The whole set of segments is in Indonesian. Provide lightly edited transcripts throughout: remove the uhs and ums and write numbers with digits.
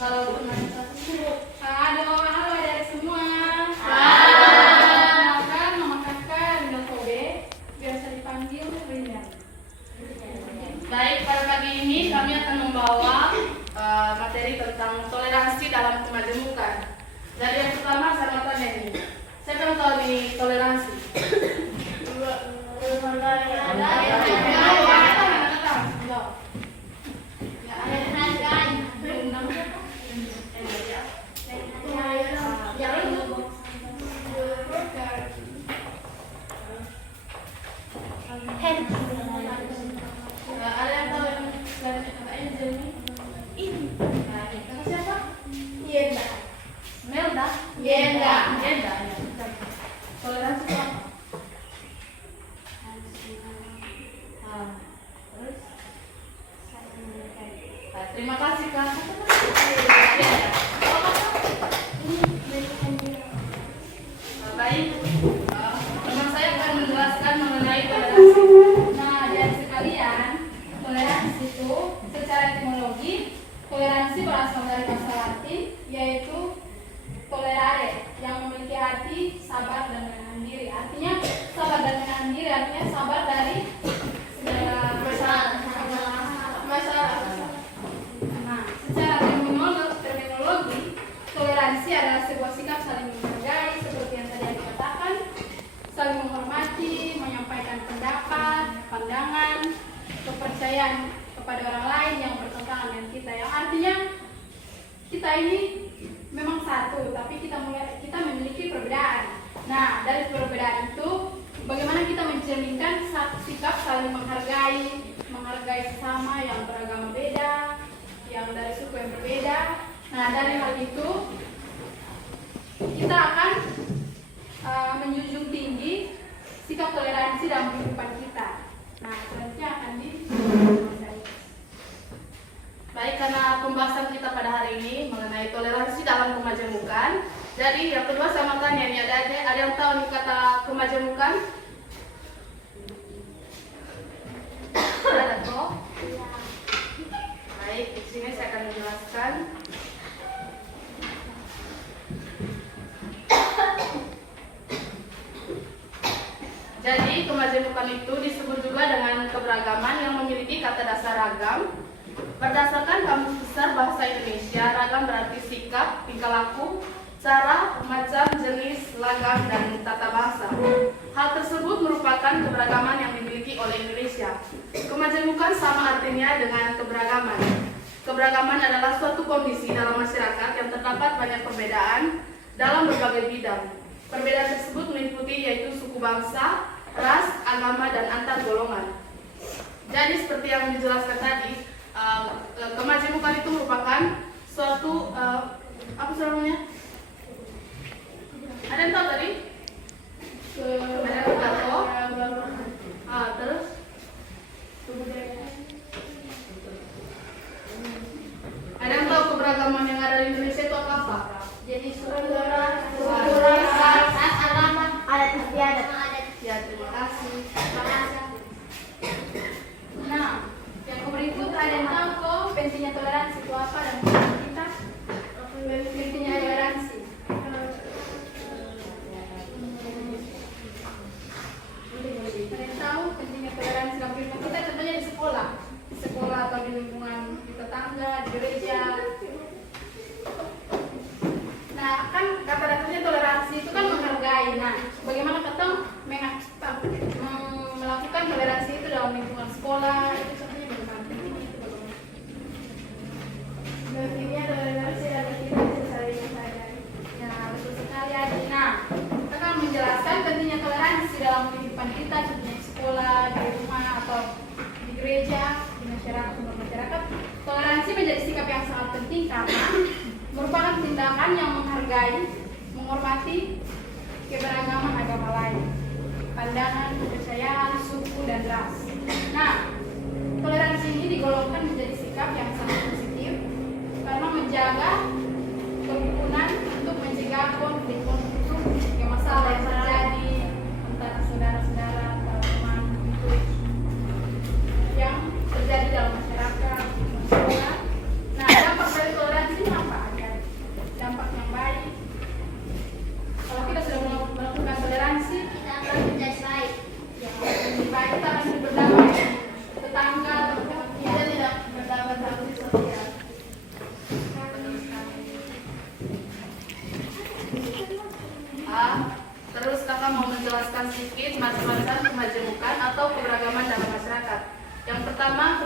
Kalau halo, halo dari semua. Halo. Kenalkan, nama kakak Rinda Kobe, biasa dipanggil Rinda. Baik, pada pagi ini kami akan membawa materi tentang toleransi dalam kemajemukan. Dari yang pertama saya mau tanya nih, saya kan tahu nih toleransi. Ada yang tahu yang dari kakaknya Jenny? Ini. Nah, ini kakak siapa? Yenda. Melda. Yenda. Yenda. Ya. Toleransi itu apa? Terus? Terima kasih kak. Baik. Teman saya akan menjelaskan mengenai toleransi. Nah, dari sekalian, toleransi itu secara etimologi, toleransi berasal dari bahasa Latin, yaitu tolerare, yang memiliki arti sabar dan menahan diri. Artinya sabar dan menahan diri, artinya sabar dari segala masalah. Nah, secara terminologi, toleransi adalah sebuah sikap saling menghargai, seperti yang tadi aku katakan, saling menghormati, menyampaikan pendapat, pandangan, kepercayaan kepada orang lain yang bertentangan dengan kita. Yang artinya kita ini memang satu, tapi kita memiliki perbedaan. Nah, dari perbedaan itu, bagaimana kita mencerminkan sikap saling menghargai sesama yang beragama beda, yang dari suku yang berbeda. Nah, dari hal itu kita akan menjunjung tinggi sikap toleransi dalam kehidupan kita. Nah, selanjutnya akan Baik, karena pembahasan kita pada hari ini mengenai toleransi dalam kemajemukan. Jadi yang kedua saya mau tanya nih, ada yang tahu nih kata kemajemukan? Ada toh? Baik, di sini saya akan menjelaskan. Jadi kemajemukan itu disebut juga dengan keberagaman yang memiliki kata dasar ragam. Berdasarkan Kamus Besar Bahasa Indonesia, ragam berarti sikap, tingkah laku, cara, macam, jenis, lagam, dan tata bahasa. Hal tersebut merupakan keberagaman yang dimiliki oleh Indonesia. Kemajemukan sama artinya dengan keberagaman. Keberagaman adalah suatu kondisi dalam masyarakat yang terdapat banyak perbedaan dalam berbagai bidang. Perbedaan tersebut meliputi yaitu suku bangsa, ras, agama, dan antar golongan. Jadi seperti yang dijelaskan tadi, kemajemukan itu merupakan suatu apa namanya? Ada yang tahu tadi? Ada yang tahu? Terus? Ada yang tahu keberagaman yang ada di Indonesia itu apa? jadi suku ras, agama, adat istiadat. Ya, terima kasih. Nah, yang berikut ada yang tahu kok pentingnya toleransi itu apa dan bagaimana kita pentingnya toleransi. Ada yang tahu pentingnya toleransi dalam kehidupan kita, contohnya di sekolah atau di lingkungan di tetangga, di gereja. Nah, kan kata dasarnya toleransi itu kan menghargai. Nah, bagaimana kita melakukan toleransi itu dalam lingkungan sekolah? Itu contohnya bagaimana? Pentingnya toleransi dalam kita bisa saling menghargai. Nah, betul sekali Adi. Nah, kita akan menjelaskan pentingnya toleransi dalam kehidupan kita, contohnya di sekolah, di rumah, atau di gereja, di masyarakat. Toleransi menjadi sikap yang sangat penting karena merupakan tindakan yang menghargai, menghormati keberagaman agama lain, pandangan, kepercayaan, suku, dan ras. Nah, toleransi ini digolongkan menjadi sikap yang sangat positif karena menjaga kerukunan untuk mencegah konflik yang masalah yang terjadi antara saudara-saudara, antara teman, yang terjadi dalam masyarakat. Nah, dampak dari toleransi ini apa?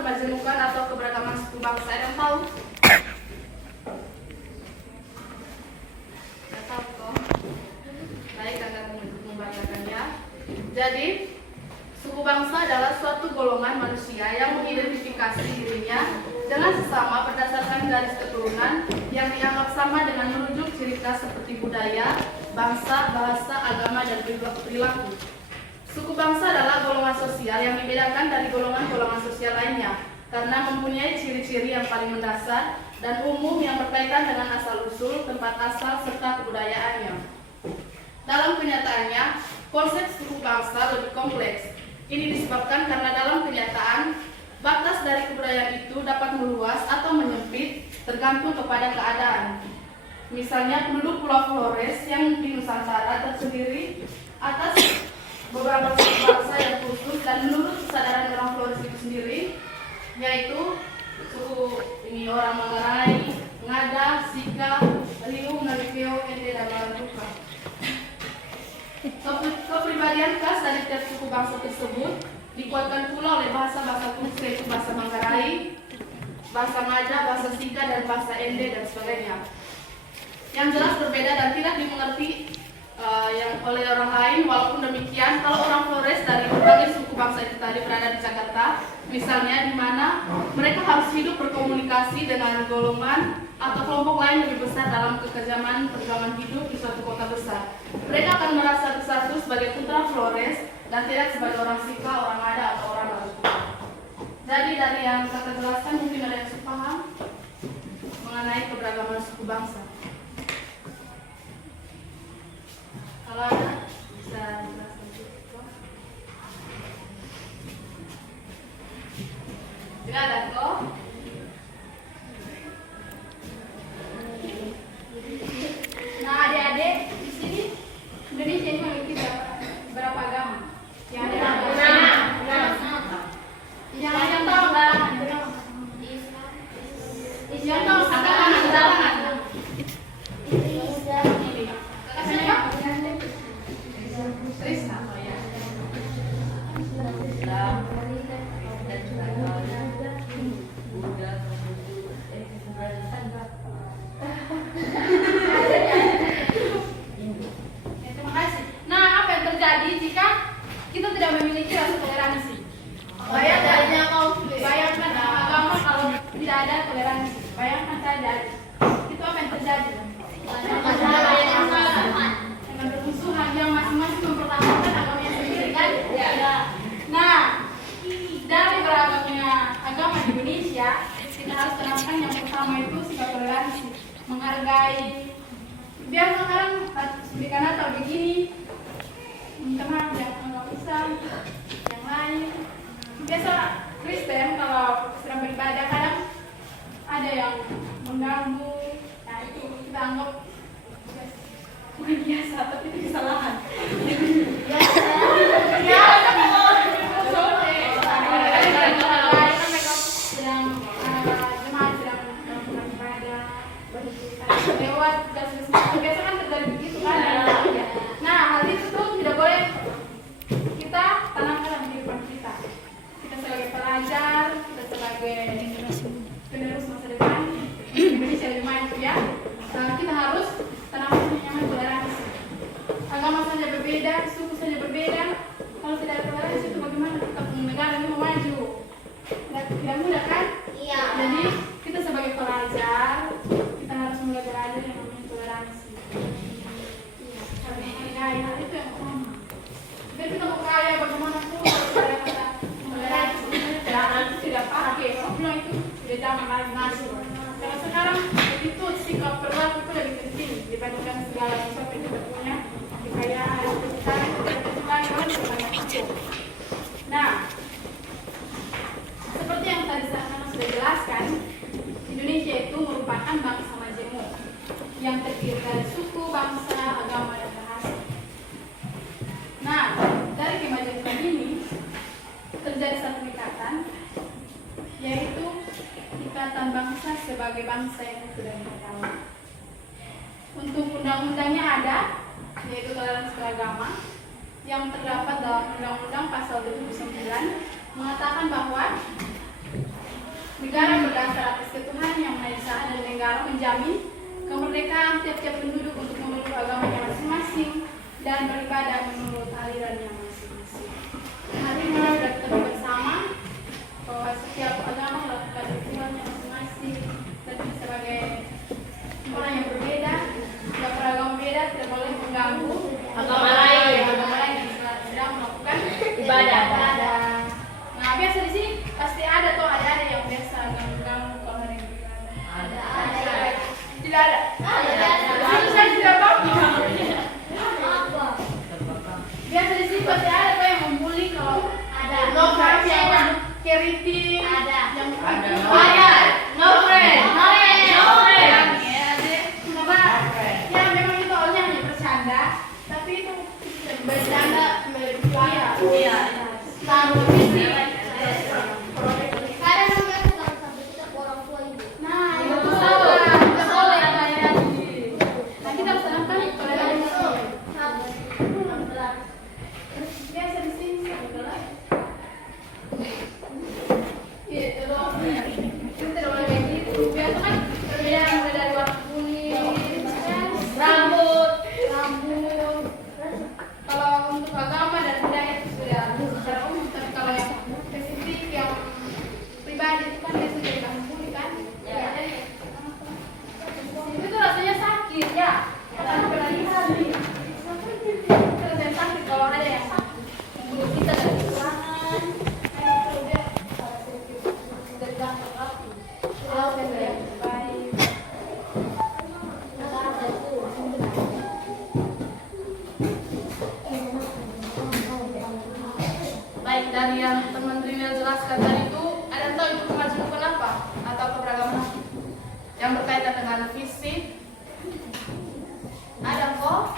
kemajemukan atau keberagaman suku bangsa yang tahu? Nggak tahu kok. Baik, akan membacakannya. Jadi, suku bangsa adalah suatu golongan manusia yang mengidentifikasi dirinya dengan sesama berdasarkan garis keturunan yang dianggap sama dengan merujuk ciri khas seperti budaya, bangsa, bahasa, agama, dan perilaku. Suku bangsa adalah golongan sosial yang dibedakan dari golongan-golongan sosial lainnya karena mempunyai ciri-ciri yang paling mendasar dan umum yang berkaitan dengan asal-usul, tempat asal, serta kebudayaannya. Dalam kenyataannya, konsep suku bangsa lebih kompleks. Ini disebabkan karena dalam kenyataan, batas dari kebudayaan itu dapat meluas atau menyempit tergantung kepada keadaan. Misalnya penduduk Pulau Flores yang di Nusantara tersendiri atas beberapa suku bangsa yang khusus dan menurut kesadaran orang Flores itu sendiri, yaitu suku ini orang Manggarai, Ngada, Sika, Riu, Nalipeo, Ende, dan Malanduka. Kepribadian khas dari tiap suku bangsa tersebut dikuatkan pula oleh bahasa-bahasa khusus yaitu bahasa Manggarai, bahasa Ngada, bahasa Sika, dan bahasa Ende, dan sebagainya. Yang jelas berbeda dan tidak dimengerti yang oleh orang lain. Walaupun demikian, kalau orang Flores dari berbagai suku bangsa itu tadi berada di Jakarta, misalnya di mana mereka harus hidup berkomunikasi dengan golongan atau kelompok lain lebih besar dalam kekejaman perjuangan hidup di suatu kota besar. Mereka akan merasa bersatu sebagai putra Flores dan tidak sebagai orang Sika, orang Ngada, atau orang Maluku. Jadi dari yang saya jelaskan mungkin ada yang paham mengenai keberagaman suku bangsa. Kalau ada bisa jelaskan juga. Tidak ada kok. Nah, adik-adik di sini Indonesia ini memiliki berapa agama? Yang ada yang tahu nggak? Yang tahu agama tangan. Krishna, oh ya. Islam, dan juga Buddha, Terima kasih. Nah, apa yang terjadi jika kita tidak memiliki rasa toleransi? Bayangkan agama kalau tidak ada toleransi. Bayangkan saja itu apa yang terjadi? Dengan permusuhan yang masing-masing mempertahankan agamanya sendiri kan? Nah, dari beragamnya agama di Indonesia, kita harus tanamkan yang pertama itu sikap toleransi, menghargai. Biar sekarang berikan atau begini, minta maaf yang nggak bisa, yang lain. Biasa Kristen kalau sedang beribadah kadang ada yang mengganggu. Nah itu kita anggap bukan biasa, tapi itu kesalahan. Lewat biasa kan terjadi begitu kan. Nah hal itu tuh tidak boleh kita tanamkan dalam kehidupan kita. Kita sebagai pelajar, kita sebagai penerus masa depan Indonesia lebih maju ya. Kita harus tanamkan yang namanya toleransi. Agama saja berbeda, suku saja berbeda. Kalau tidak ada toleransi itu bagaimana kita negara ini mau maju? Tidak mudah kan? Iya. Jadi kita sebagai pelajar kita harus mulai belajar yang namanya toleransi. Menghargai hal itu yang pertama. Biar kita mau kaya bagaimanapun kalau ada kata toleransi, itu tidak pakai. Sebelum itu sudah zaman lagi masuk. Karena sekarang itu sikap perilaku itu lebih penting dibandingkan segala sesuatu yang kita punya, kekayaan, sekarang kita banyak itu. Nah, seperti yang tadi saya sudah jelaskan, Indonesia itu merupakan bangsa majemuk yang terdiri dari suku, bangsa, agama, dan bahasa. Nah, dari kemajemukan ini terjadi satu ikatan, yaitu ikatan bangsa sebagai bangsa yang sudah beragama. Untuk undang-undangnya ada, yaitu toleransi beragama, yang terdapat dalam Undang-Undang Pasal 29 mengatakan bahwa negara berdasar atas ketuhanan yang Maha Esa, dan negara menjamin kemerdekaan tiap-tiap penduduk untuk memeluk agamanya masing-masing dan beribadah menurut alirannya masing-masing. Hari ini sudah kita bersama bahwa setiap agama melakukan ritualnya masing-masing, dan sebagai orang yang berbeda, tidak beragama beda, tidak boleh mengganggu agama lain yang sedang melakukan ibadah. Nah, biasa di sini pasti ada tuh ada yang biasa mengganggu kalau hari ini. Ada. Tidak ada. Ada. Saya tidak tahu. Biasa di sini pasti ada tuh yang membuli kalau ada. No friend yang keriting. Ada. Yang ada. No friend. Ya memang itu awalnya hanya bercanda, tapi itu bercanda iya. Taruh di sini. Kadang juga kalau sampai kita ke orang tua ibu. Nah, itu salah. Kita boleh ya. Nah, kita pesankan kepada ibu. Biasa di sini iya, terus kita tidak boleh kayak gitu. Biasa kan perbedaan mulai dari warna kulit, rambut. Kalau untuk agama dan budaya itu sudah secara umum, tapi kalau yang spesifik yang pribadi itu kan dia sudah dikasih kan? Ya. Itu tuh rasanya sakit ya. Karena berani itu rasanya sakit kalau ada yang membunuh kita dari kekurangan. Sudah digantung rapi. Kalau yang baik. Baik, dari yang teman Rinel jelaskan tadi itu, ada yang tahu itu kemajemukan apa? Atau keberagaman apa? Yang berkaitan dengan fisik? Ada kok?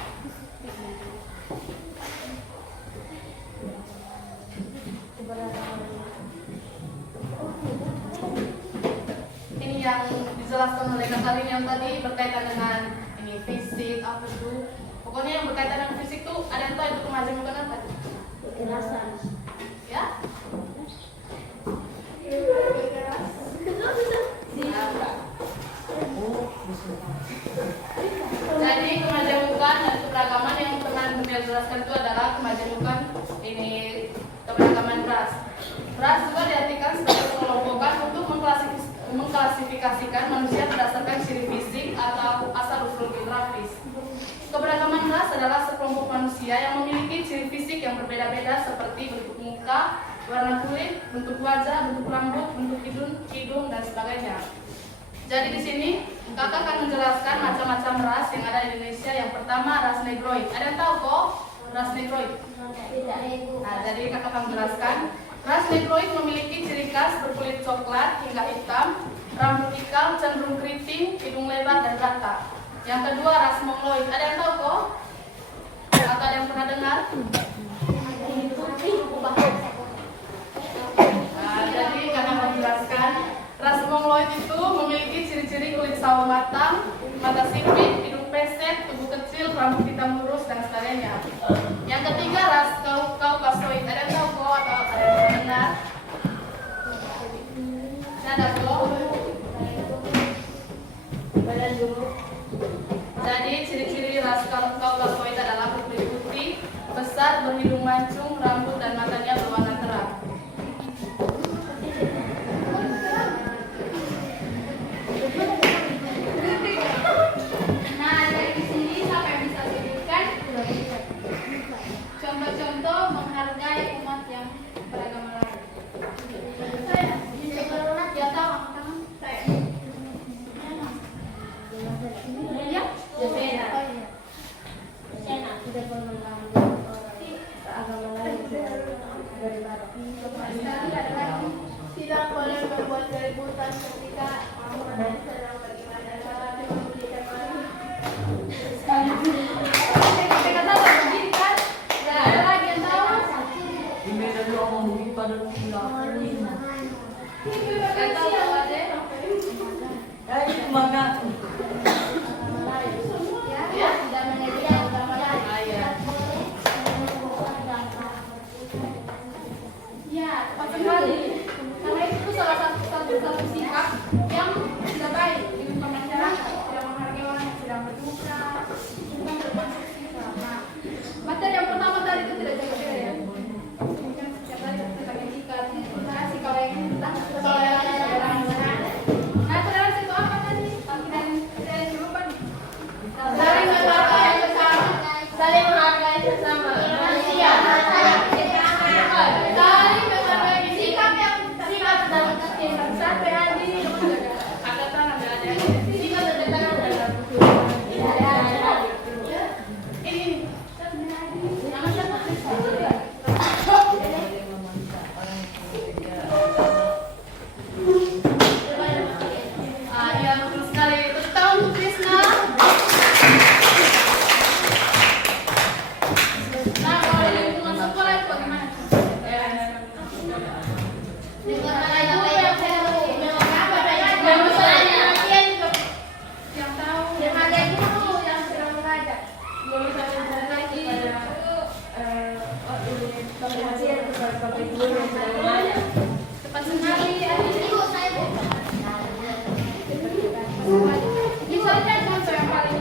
Ini yang dijelaskan oleh Kak Rinel tadi berkaitan dengan ini fisik, apa itu? Pokoknya yang berkaitan dengan fisik itu, ada yang tahu itu kemajemukan apa? Kekerasan. Ya? Jadi kemajemukan dan keberagaman yang pernah Dunia jelaskan itu adalah kemajemukan ini keberagaman ras. Ras juga diartikan sebagai pengelompokan untuk mengklasifikasikan manusia berdasarkan ciri fisik atau asal usul geografis. Keberagaman ras adalah sekelompok manusia yang memiliki ciri fisik yang berbeda-beda seperti bentuk muka, warna kulit, bentuk wajah, bentuk rambut, bentuk hidung, dan sebagainya. Jadi di sini kakak akan menjelaskan macam-macam ras yang ada di Indonesia. Yang pertama ras Negroid. Ada yang tahu kok ras Negroid? Nah, jadi kakak akan menjelaskan. Ras Negroid memiliki ciri khas berkulit coklat hingga hitam, rambut ikal cenderung keriting, hidung lebar dan rata. Yang kedua ras Mongoloid. Ada yang tahu kok? Atau ada yang pernah dengar? Nah, jadi kakak akan menjelaskan. Ras Mongoloid itu memiliki ciri-ciri kulit sawo matang, mata sipit, hidung pesek, tubuh kecil, rambut hitam lurus, dan sebagainya. Yang ketiga ras Kaukasoid. Ada yang tahu kok atau ada yang pernah dengar? Ada kok? Jadi ciri-ciri ras Kaukasoid adalah berkulit putih, besar, berhidung mancung, rambut dan matanya berwarna terang. Nah, dari sini siapa yang bisa sebutkan contoh-contoh menghargai umat yang beragama lain? Ya tahu angkat saya. Ya, tidak boleh berbuat keributan ketika sedang beribadah. Ketika tahu begini kan, nggak ada lagi yang tahu. Nggak tahu aja. Ya, tidak menyediakan agama lain. Ya, tepat sekali. Karena itu salah satu sifat Yang tahu yang ada dulu yang sedang mengajar. Lulusan internet lagi Bapak Ibu yang sedang mengajar. Cepat sekali Ibu, saya Bu. Ibu kan contoh yang paling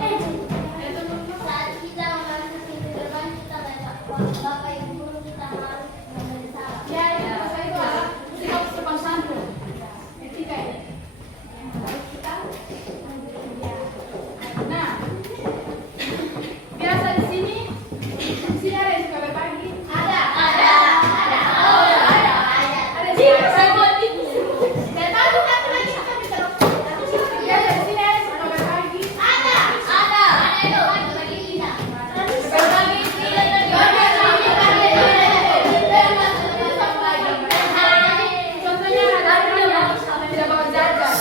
Saat kita memasuki depan kita baca Bapak Ibu guru kita harus memberi salam. ya itu adalah sikap sopan santun. Etika ya. Yang harus kita nah biasa di sini ada yang suka berbagi. Ada. Saya buat tipu. Saya tahu kan lagi kita bisa. Biasa di sini ada yang suka berbagi. Ada itu bagi kita. Berbagi contohnya ada yang tidak bawa jajan.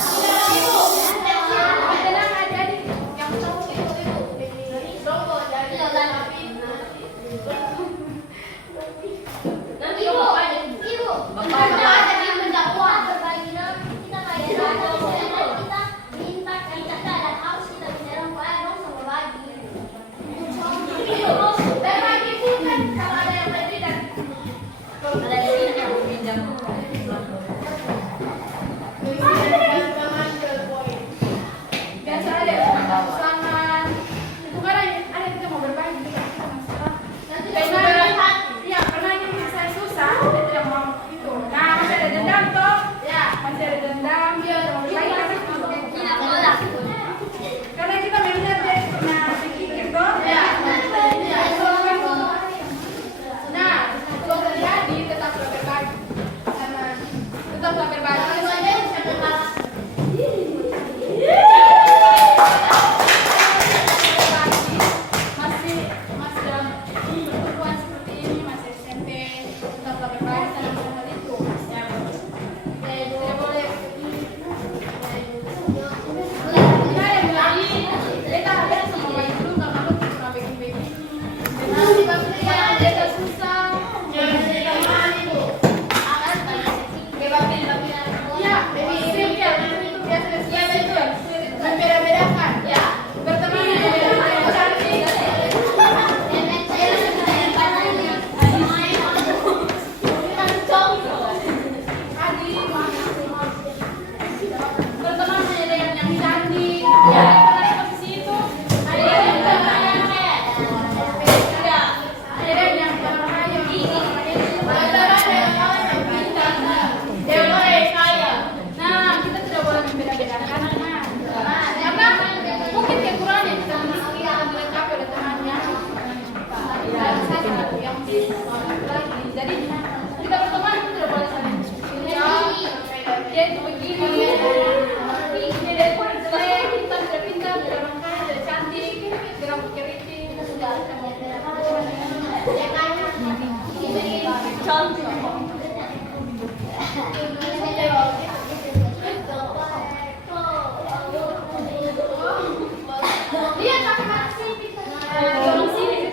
Ada adik yang cowok Ibu, kita ada di mendakwah berbagi kita bagi kita minta kita dan harus kita bicara dong sama bagi. berbagi bukan kalau ada yang berdiri dan Ada di sini yang meminjam. biasa ada yang pesanan itu kan ada yang kita mau berbagi pernah yang saya susah dia tidak mau itu nah masih ada dendam toh ya masih ada dendam dia mau berbagi karena kita memang dia pernah pikir toh ya nah kalau terjadi tetaplah berbagi tetaplah berbagi masih dalam pertumbuhan seperti ini masih SMP tetaplah berbagi dalam hal itu ya tidak boleh kita yang lagi kita ada sama baik dulu karena lu pernah begini kita susah ya biasa itu membeda-bedakan ya berteman yang cantik berteman ada yang cantik ya pada posisi itu ada yang yang kaya nah kita tidak boleh membeda-bedakan karena mungkin kekurangan yang kita miliki akan dilengkapi oleh temannya dan saya yang lagi jadi kita berteman itu tidak boleh saling dia itu begini dia pun jelek kita tidak pintar tidak kaya tidak cantik tidak keriting kita sudah dia pakai masih orang sini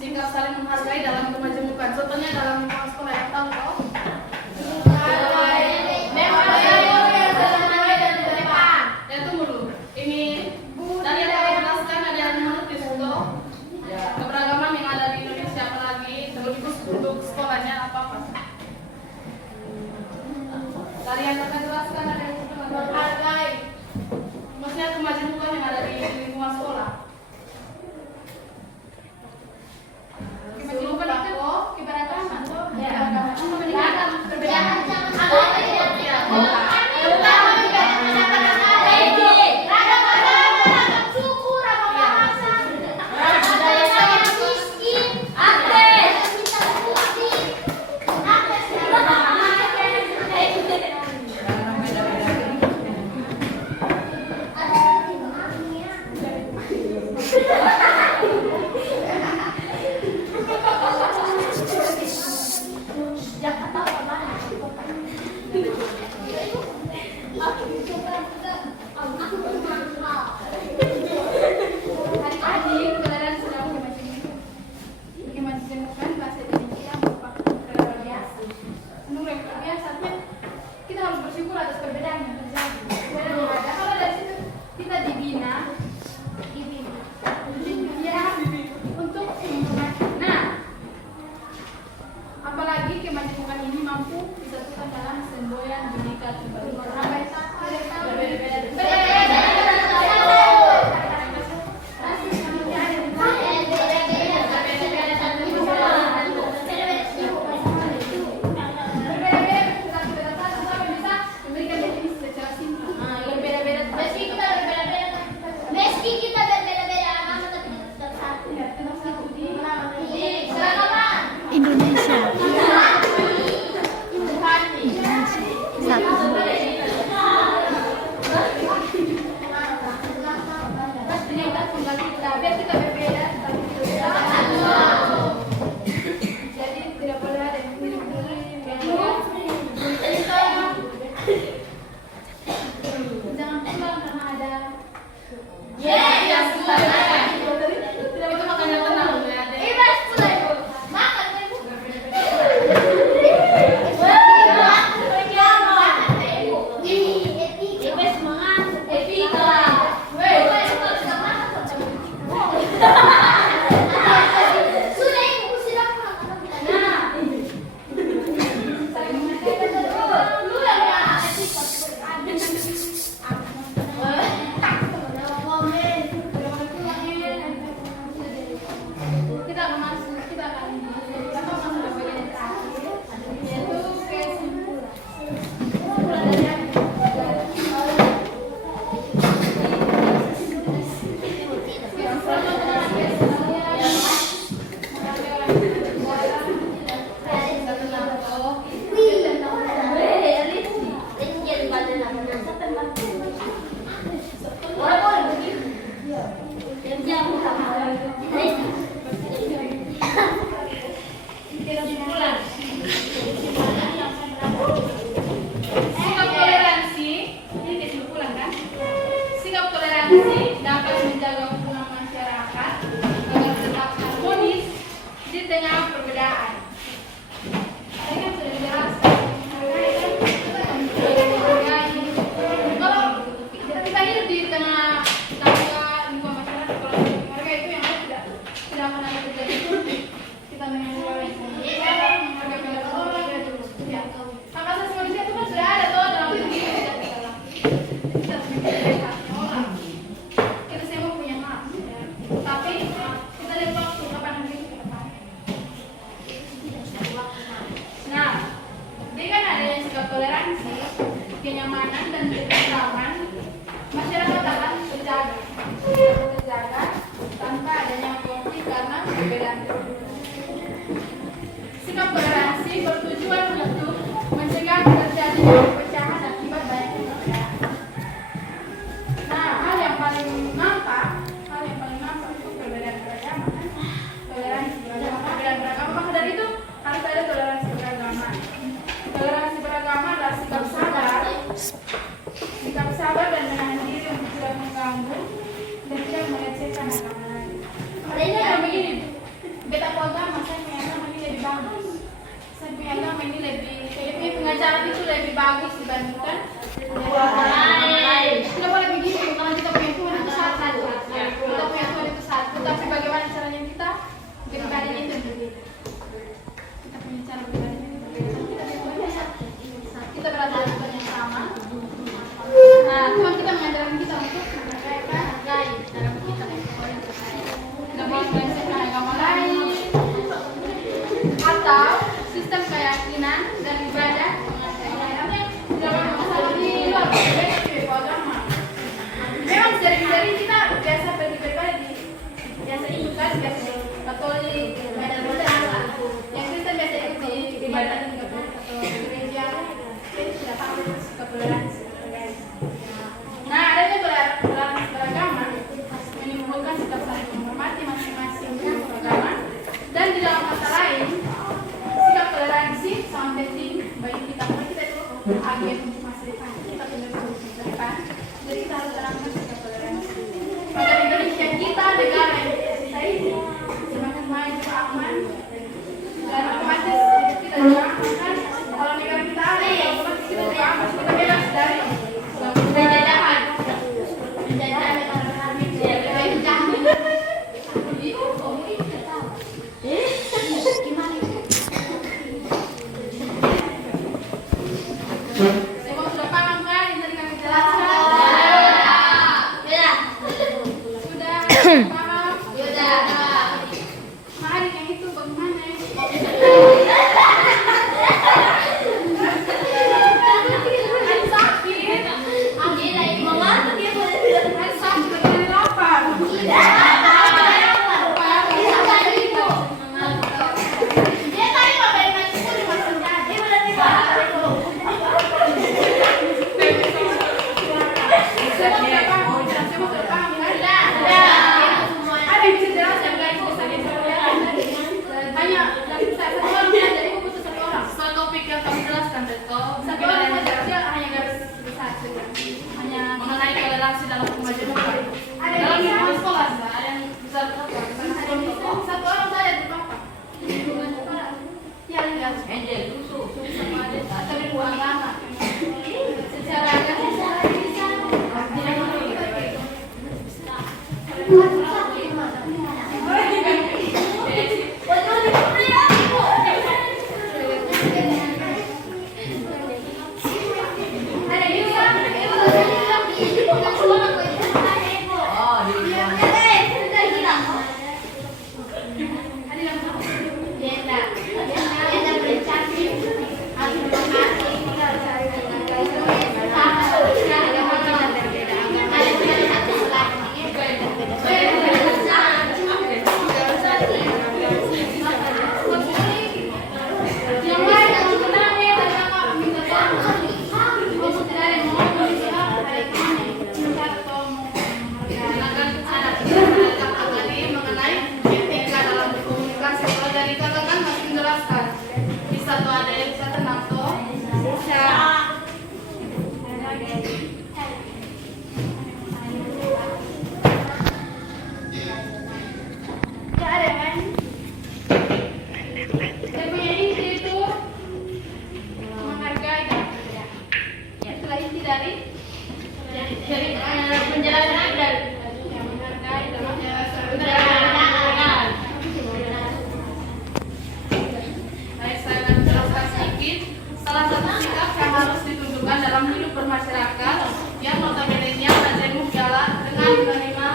sikap saling menghargai dalam kemajemukan. Contohnya dalam lingkungan sekolah yang tahu kok. Ya tunggu dulu. Ini tadi yang saya jelaskan ada yang menurut di situ. Keberagaman yang ada di Indonesia, apalagi terlebih khusus untuk sekolahnya apa? Kalian akan jelaskan ada yang menghargai. Maksudnya kemajemukan yang ada di lingkungan sekolah. Kemajemukan itu keberagaman. Sikap toleransi, ini kesimpulan kan? Sikap toleransi dapat menjaga hubungan masyarakat agar tetap harmonis di tengah perbedaan. Tadi kan sudah dijelaskan. Kalau kita hidup di tengah lingkungan masyarakat, kalau keluarga itu yang tidak akan ada terjadi konflik. Kita menghargai orang, ya. Hak asasi manusia itu kan sudah ada tuh dalam diri kita. Kita harus menghargai orang. Kita semua punya hak, ya. Tapi kita lihat waktu kapan nanti kita dapat. Nah, dengan adanya sikap toleransi, kenyamanan dan ketentraman, masyarakat akan terjaga tanpa adanya konflik karena perbedaan. Sikap toleransi bertujuan untuk mencegah terjadinya perpecahan akibat banyaknya perbedaan. Nah, hal yang paling nampak itu perbedaan beragama kan? Toleransi beragama, perbedaan beragama. Maka dari itu harus ada toleransi beragama. Toleransi beragama adalah sikap sabar dan menahan diri untuk tidak mengganggu dan tidak melecehkan agama lain. Ini yang begini, beta agama saya punya agama ini lebih bagus. Saya punya agama ini lebih pengajaran itu lebih bagus dibandingkan agama lain. Tidak boleh begitu karena kita punya Tuhan itu satu. Kita punya Tuhan itu satu. Tapi bagaimana caranya kita beribadahnya itu berbeda. Kita punya cara beribadahnya itu berbeda. Kita punya Tuhan yang satu. Kita berada di Tuhan yang sama. Nah, Tuhan kita mengajarkan kita untuk menghargai dalam kita tidak boleh melecehkan agama lain atau sistem keyakinan dan ibadah yang tidak masalah di luar agama. Memang sering-sering kita biasa pergi beribadah biasa ikut kan biasa Katolik, yang Kristen biasa ikut di ibadah atau gereja. Jadi tidak tahu sikap toleransi. Nah, adanya toleransi beragama menimbulkan sikap saling menghormati masing-masing beragama, dan di dalam kata lain sikap toleransi sangat penting bagi kita karena kita itu agen untuk masa depan. Kita punya masa depan, jadi kita harus terapkan sikap toleransi. Pada Indonesia kita negara yang kita ini semakin maju aman dan otomatis kita juga aman. Kalau negara kita ada, otomatis kita juga aman. Kita bebas dari penjajahan. Semua sudah paham kan yang tadi kami jelaskan? Sudah paham? Mari yang itu bagaimana? Salah satu sikap yang harus ditunjukkan dalam hidup bermasyarakat yang notabene-nya majemuk ialah dengan menerima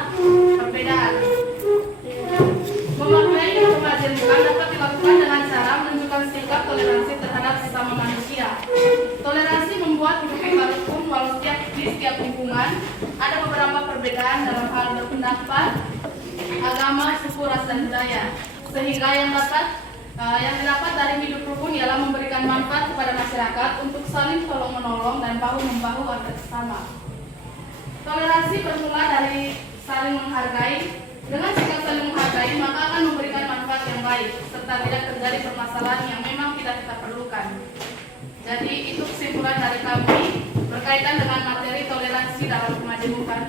perbedaan. Memaknai kemajemukan dapat dilakukan dengan cara menunjukkan sikap toleransi terhadap sesama manusia. Toleransi membuat hidup kita rukun walau di setiap lingkungan ada beberapa perbedaan dalam hal berpendapat, agama, suku, ras, dan budaya. Sehingga yang didapat dari hidup rukun ialah memberikan manfaat kepada masyarakat untuk saling tolong-menolong dan bahu-membahu antar sesama. Toleransi bermula dari saling menghargai. Dengan sikap saling menghargai, maka akan memberikan manfaat yang baik, serta tidak terjadi permasalahan yang memang tidak kita perlukan. Jadi, itu kesimpulan dari kami berkaitan dengan materi toleransi dalam kemajemukan.